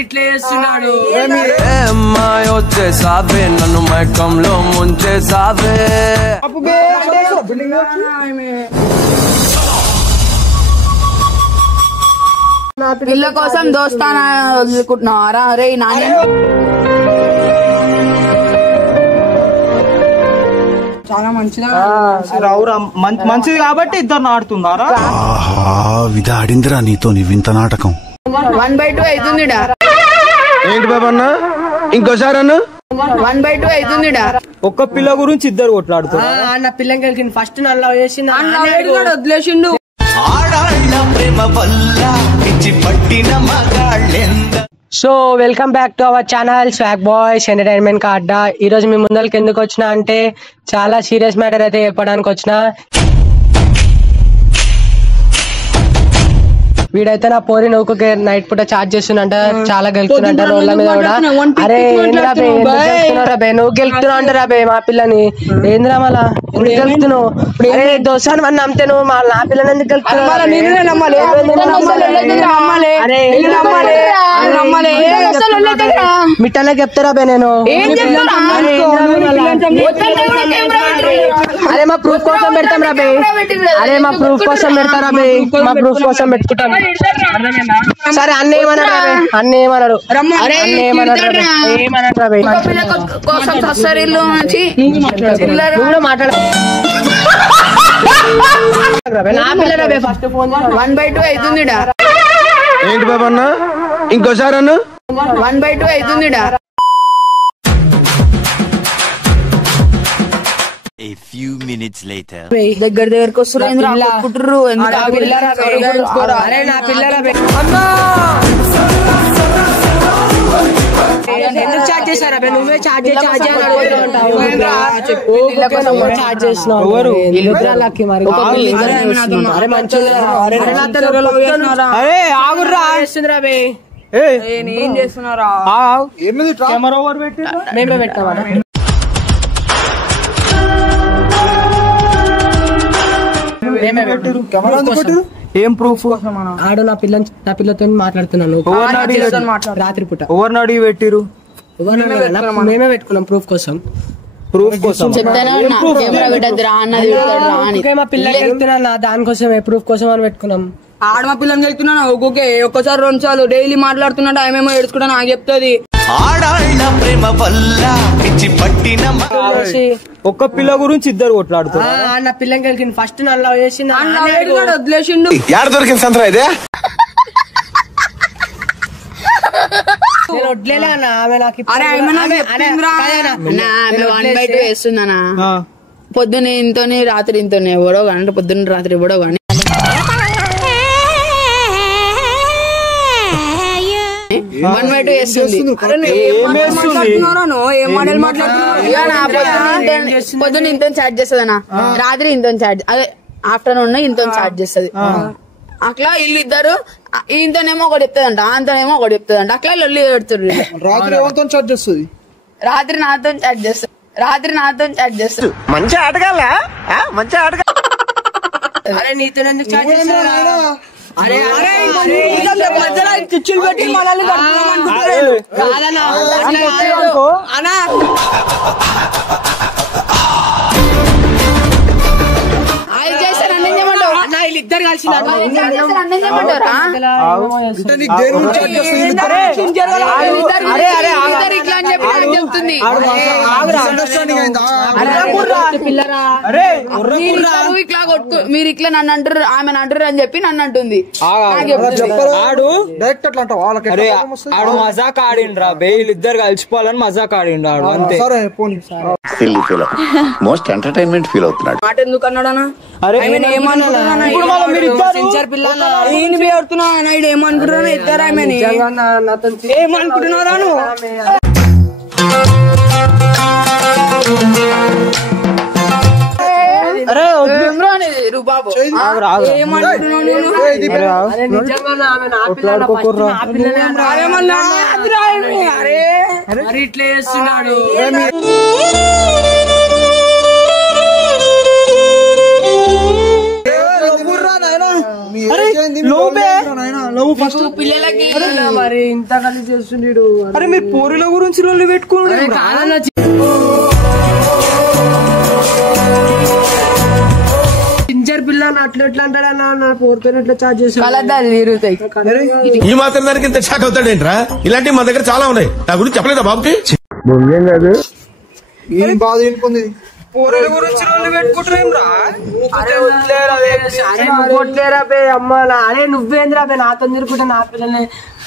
ఇట్లా చేస్తున్నాడు. వచ్చేసావే నన్ను మైకంలో ముంచేసావే. ఇళ్ళ కోసం దోస్తానా వదులుకుంటున్నారా? అరే నాన్న చాలా మంచిది కాబట్టి ఇద్దరు నాడుతున్నారా? ఇది ఆడిందిరా నీతో నీ వింత నాటకం. 1/2 అవుతుందిడా. ఏంటి బాబన్నా ఇంకోసారి అన్న 1/2 అవుతుందిడా. ఒక్క పిల్ల గురించి ఇద్దరు కొట్లాడుతున్నారు. నా పిల్లని కలిగింది ఫస్ట్ నల్ల వేసింది వదిలేసిండు. So welcome back to our channel swag boys entertainment కా అడ్డా. ఈ రోజు మీ ముందరికి ఎందుకు వచ్చినా అంటే చాలా సీరియస్ మ్యాటర్ అయితే చెప్పడానికి వచ్చిన. వీడైతే నా పోరి నువ్వు నైట్ పూట చార్జ్ చేస్తున్నంట, చాలా గెలుతున్నంట రోడ్ల మీద కూడా. అరే ఏంద్రా బే గెలుతున్నారా బే, నువ్వు గెలుతున్నా అంటారా బే మా పిల్లని? ఏంద్రా మళ్ళా ఎందుకు గెలుతున్నావు? అరే దోసాను అని నమ్మితే నువ్వు నా పిల్లని ఎందుకు గెలుతున్నావు? మిట్టనే చెప్తారా బే నేను? అరే మా ప్రూఫ్ కోసం పెడతాం రా బే. అరే మా ప్రూఫ్ కోసం పెడతారా బే, మా ప్రూఫ్ కోసం పెట్టుకుంటాం. సరే అన్న ఏమన్నాడు? అన్న ఏమన్నాడు? మాట్లాడ నా పిల్ల ఫస్ట్ ఫోన్ 1/2 అవుతుందిడా. ఏంటి బాబన్నా ఇంకోసారి అన్న 1/2 అవుతుందిడా. A few minutes later. దగ్గరకు వస్తున్నారు. అరే నా పిల్లరా ఎందుకు చార్జ్ చేశారా? నువ్వే చార్జ్ చార్జ్ చేసినావు. అరే ఆగుర్రా ఏం చేస్తున్నారా? మేమే పెట్టామా? ఏం ప్రూఫ్? ఆడు నా పిల్లతో మాట్లాడుతున్నాను రాత్రి పూట. ఎవరిని అడిగి పెట్టిరు? మేమే పెట్టుకున్నాం ప్రూఫ్ కోసం. మా పిల్లలకి వెళ్తున్నా దానికోసం ప్రూఫ్ కోసం అని పెట్టుకున్నాం. ఆడ మా పిల్లల్ని వెళ్తున్నాను ఒక్కొక్క ఒక్కసారి 2 సార్లు డైలీ మాట్లాడుతున్నాడు. ఆమెమో ఏడుచుకుంటా నాకు చెప్తుంది. ఒక్క పిల్ల గురించి ఇద్దరు కొట్లాడుతున్నారు. నా పిల్లని కలిగింది ఫస్ట్ నల్ల వేసింది వదిలేసిండు. దొరికింది సంతరా ఇదే వడ్లేలా ఆమె నాకు 1/2 వేస్తుందనా? పొద్దున్న ఇంతోనే రాత్రి ఇంతోనే ఎవడో కానీ పొద్దున్న రాత్రి ఎవడో కానీ 1/2 వేస్తుంది. పొద్దున్న ఇంత చార్జ్ చేస్తుందనా, రాత్రి ఇంత చార్జ్, అదే ఆఫ్టర్నూన్ ఇంత చార్జ్ చేస్తుంది. అట్లా వీళ్ళు ఇద్దరు ఇంతనేమో ఒకటి చెప్తుందంట, అంతనేమో ఒకటి చెప్తుందంట. అట్లా లొల్లి పెడుతుంది. రాత్రి ఎవరితో చార్జ్ చేస్తుంది? రాత్రి నాతో చార్జ్ చేస్తుంది. రాత్రి నాతో చార్జ్ చేస్తుంది. మంచి ఆటగాళ్ళ మంచి ఆటగా. అరే నీతో ఎందుకు చార్జ్ చేస్తారా? చిచ్చులు పెట్టి మనల్ని ఇద్దరు కలిసి మీరు ఇట్లా నన్ను అంటారు, ఆమె అంటారు అని చెప్పి నన్ను అంటుంది. ఆడు మజాక్ ఆడిండ్రా బే, వీళ్ళిద్దరు కలిసిపోవాలని మజాక్ ఆడిండు ఆడు అంతే. మోస్ట్ ఎంటర్టైన్మెంట్ ఫీల్ అవుతున్నాడు. మాట ఎందుకు అన్నాడనా? ఏమనుకుంటున్నా ఇద్దరు ఆమెని ఏమనుకుంటున్నారా? రూబాబు ఇట్లా చేస్తున్నాడు. పిల్లలకి మరి ఇంత కలిసి చేస్తుండీడు. అరే మీరు పోరుల గురించి లొల్లి పెట్టుకుని చించర్ పిల్లని అట్లా ఎట్లా అంటాడన్నా పోరుతో ఎట్లా చార్జ్ చేసి కలద్దాలు తిరుగుతాయి. ఈ మాత్రం దానికి ఇంత షాక్ అవుతాడేంట్రా? ఇలాంటివి మా దగ్గర చాలా ఉన్నాయి. నా గురించి చెప్పలేదా బాబుకి? ఏం బాధ ఏంటి పోరుల గురించి లొల్లి పెట్టుకుంటారేమ్రా? కొట్లేరా బే అమ్మ. అరే నువ్వేంద్రా బే నాతో తిరుగుకుంటే నా పిల్లల్ని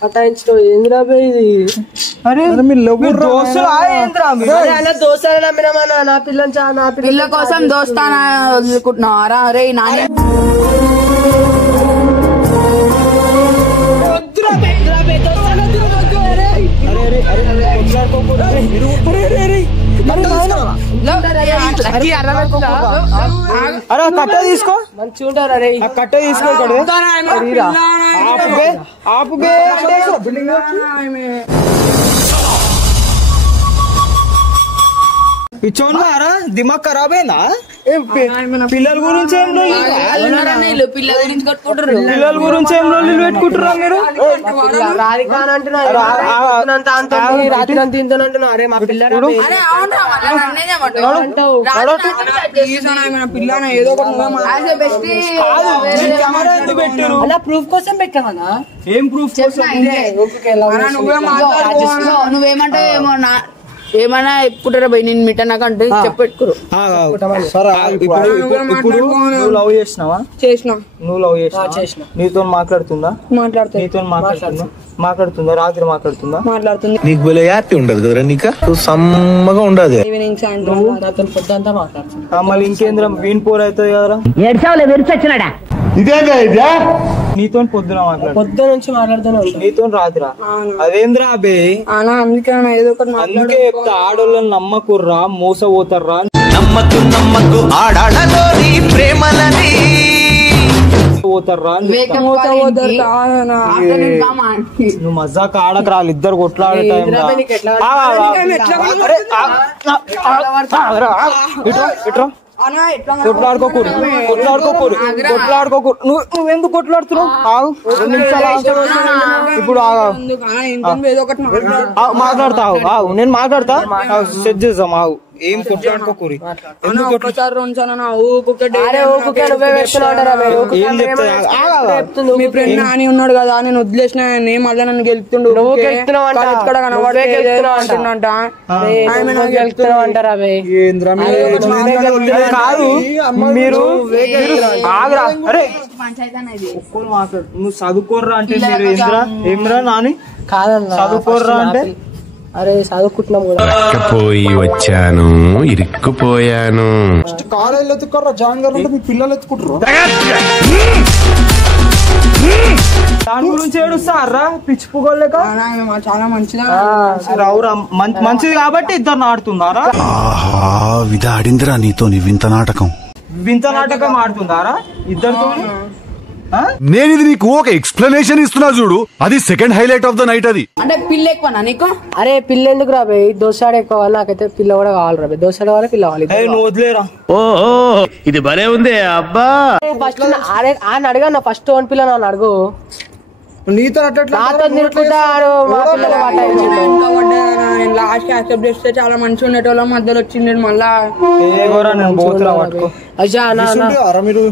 పటాయించడం ఏంద్రా బే ఇది? అరే మీరు దోస్తులా ఏంద్రా మీరు? అలా దోస్తాను నమ్మినామా నా పిల్లని నా పిల్ల కోసం దోస్తానా వదులుకుంటున్నారా? అరే నాని అరే కట్ట తీసుకో, మంచిగా ఉంటారు. అరే కట్ట తీసుకో. ఆపుగే ఇచ్చోన్నారా? దిమాగ్ ఖరాబ్ అయిందా? పిల్లల గురించి ఏం పిల్ల గురించి కొట్టుకుంటారు. పిల్లల గురించి ఏం లొల్లి పెట్టుకుంటారా మీరు? రాధికా అంటున్నా రాత్రి అంత తింటానంటున్నా. అరే మా పిల్లలు అరే అవునరా మళ్ళా నన్నే చేయమంటావు. పిల్లన ఏదో ఒకటి కెమెరా ఎందుకు పెట్టారు? అలా ప్రూఫ్ కోసం పెట్టామన్నా. ఏం ప్రూఫ్ కోసం? నువ్వేమంటే ఏమో ఏమన్నా ఎప్పుడురా పోయి నేను మిట్టనాకంటే చెప్పెట్టుకురు. ఇప్పుడు నువ్వు లవ్ చేసినావా? చేసిన. నువ్వు లవ్ చేసిన? నీతో మాట్లాడుతుందా? నీతో మాట్లాడుతుందా? రాత్రి మాట్లాడుతుందా? మాట్లాడుతుంది. నీకు భలే హ్యాపీ ఉండదు కదరా? నీకు సమ్మగా ఉండదు. ఈవినింగ్ సాయంత్రం పొద్దుంతా మాట్లాడుతుంది. మళ్ళీ ఇంకేంద్రం వీన్ పోర్ అవుతుంది కదరా? నీతో పొద్దున పొద్దు నుంచి మాట్లాడుతూనే నీతో రాత్రా? అదేంద్రా అబే? అందుకే ఏదో ఒకటి అందుకే చెప్తా, ఆడోళ్ళని నమ్మకుర్రా, మోసపోతారా. నమ్మకు ఆడాడలోని ప్రేమలని పోతారా? నువ్వు మజాక్ ఆడకరా, ఇద్దరు కొట్లాడే టైం కొట్లాడుకోకూరు. నువ్వెందుకు కొట్లాడుతున్నావు? ఇప్పుడు మాట్లాడతావు. నేను మాట్లాడతా, సెట్ చేద్దాం. ఏం కొట్లాడుకోకూరి. ఎందుకు మీ ఫ్రెండ్ అని ఉన్నాడు కదా, నేను వదిలేసిన మళ్ళీ నన్ను గెలుపుతుండు. కాదు మీరు ఆగరా. అరే ఒక్కరు మాట్లాడు. నువ్వు చదువుకోర్రా అంటే మీరు ఏమ్రా నాని? కాదన్నా చదువుకోర్రా అంటే? అరే చదువుకుంటున్నాం కూడా. పోయి వచ్చాను, ఇరుక్కుపోయాను. కాలేజీలో ఎత్తుకోర్రా, జాయిన్ గారు మీ పిల్లలు ఎత్తుకుంటారు. దాని గురించి ఏడుస్తారా? పిచ్చిపోగలేక చాలా మంచిదా రావురా. మంచిది కాబట్టి ఇద్దరు ఆడుతున్నారా? ఆహా విధ ఆడిందిరా నీతో వింత నాటకం. వింత నాటకం ఆడుతున్నారా ఇద్దరితో? నేను ఇది నీకు ఒక ఎక్స్ప్లెనేషన్ ఇస్తున్నా చూడు, అది second highlight of the night. అది అంటే పిల్ల ఎక్కువనా నీకు? అరే పిల్ల ఎందుకు రాబే? దోసాడు ఎక్కువ. నాకైతే పిల్ల కూడా కావాలి రాబే. దోసాడు కావాలి, పిల్ల కావాలి. నువ్వు వదిలేరా. ఓహో ఇది భలే ఉంది అబ్బా. ఫస్ట్ ఆయన అడగా ఫస్ట్ ఓన్ పిల్ల నన్ను అడుగు. నీతో అట్లా నాతో నిలుపుతాడు మా పిల్లలు లాస్ట్ యాక్సెప్ట్ చేస్తే చాలా మంచిగా ఉండేటోళ్ళ మధ్యలో వచ్చింది మళ్ళా. నేను పోతురా పట్టుకో. మీరు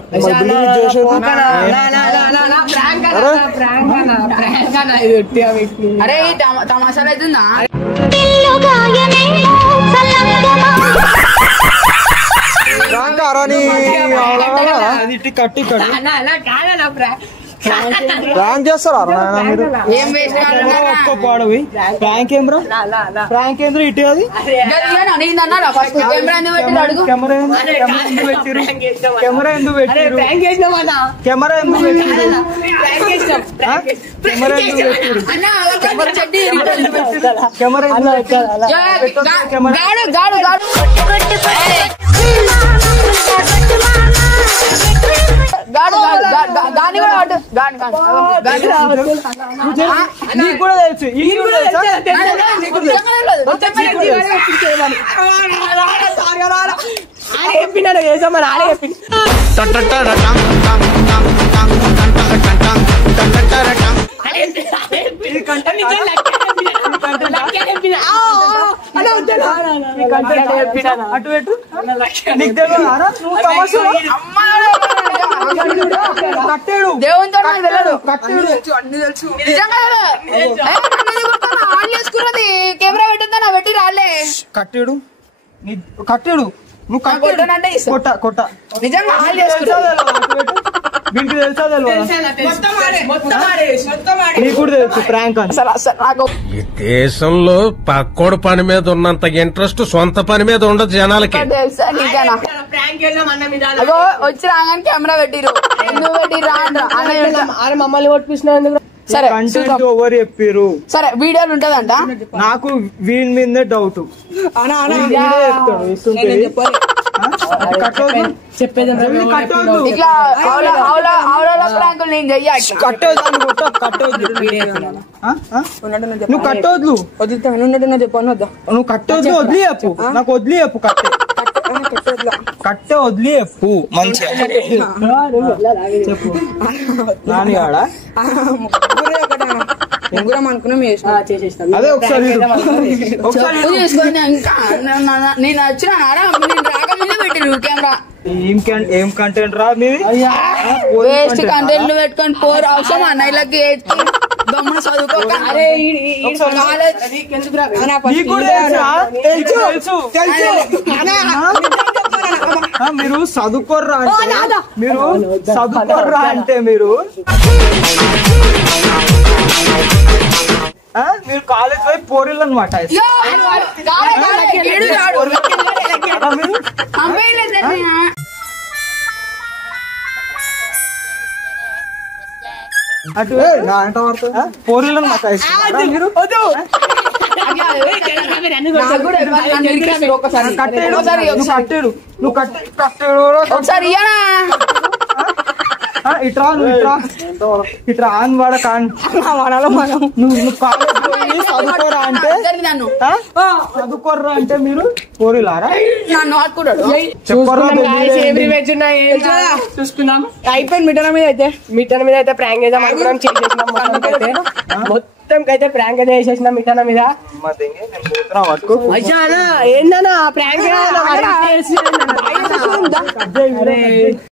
అరే తమాషాలు అవుతుందా? కట్టి ప్రాంక్ చేస్తారా మీరు? ఏం వేస్ట్ పాడవి ప్రాంక్ ఏమ్రా? ప్రాంక్ ఏంద్రా ఇటు? అది కెమెరా ఎందుకు పెట్టిరు? కెమెరా ఎందుకు పెట్టిరు? కెమెరా ఎందుకు పెట్టిరు? కెమెరా నీకు కూడా తెలుసు. చెప్పినాడు చేసామని ఆడే చెప్పి అటు పెట్టు నీకు తెలియదారా నువ్వు తమాషా కట్టాడు దేవునితో నాకు తెలియదు కట్టాడు నిజంగా ఆన్ చేసుకున్నది కెమెరా పెట్టిందా పెట్టి రాలే కట్టాడు కట్టాడు నువ్వు కొట్టనంటే ఇస్తా. కొట్ట నిజంగా ఆన్ చేసుకున్నది వీనికి తెలుసా తెలియదా నీకు కూడా తెలుసు ప్రాంక్ అని అసలు నాకు ఈ దేశంలో పక్కోడు పని మీద ఉన్నంత ఇంట్రెస్ట్ సొంత పని మీద ఉండదు జనాలకి. తెలుసా నీకేనా అగో వచ్చి రాగానే కెమెరా పెట్టిరు ఎందుకు పెట్టిరు అరే మమ్మల్ని కొట్టిస్తున్నావు ఎందుకు? సరే కంటెంట్ ఓవర్ చెప్పారు సరే వీడియోలు ఉంటదంట నాకు వీని మీదే డౌట్ ఇట్లా ఆవుల ప్రాంకులు నేను చెయ్యాలి నువ్వు కట్టవద్దు నువ్వు కట్టవద్దు వదిలి చెప్పు నాకు వదిలి చెప్పు కట్టే వదిలి చెప్పు మంచిగా చెప్పు నాని ఆడ ముగ్గురం అనుకున్నాం అదే ఒకసారి చేసుకొని ఇంకా నేను వచ్చిన నేను రాకముందే పెట్టిరు కెమెరా ఏం కంటెంట్ రా మీది వేస్ట్ కంటెంట్ పెట్టుకొని పోరు అవసరం అన్నయ్యలకి గమ్మున చదువుకోక మీరు చదువుకోర్రా అంటే మీరు మీరు కాలేజ్ పోయి పోరిల్లు అనమాట అటు పోరిల్లు అనమాట మీరు కట్టాడు నువ్వు కట్టాడు ఒకసారి ఇట్రా ఇట్రా అని వాడ నువ్వు కాలేజ్ పోయి చదువుకోరా అంటే చదువుకోర్రా అంటే మీరు పోరిలారా నన్ను ఆడుకుంటాడు చూసుకున్నాం అయిపోయింది మిఠాల మీద అయితే ప్రాంక్ చేద్దాం అనుకున్నాం చేసేసినాం మొత్తం అయితే ప్రాంక్ అయితే చేసేసినాం మిఠాల మీద ఏందన్నా ప్రాంక్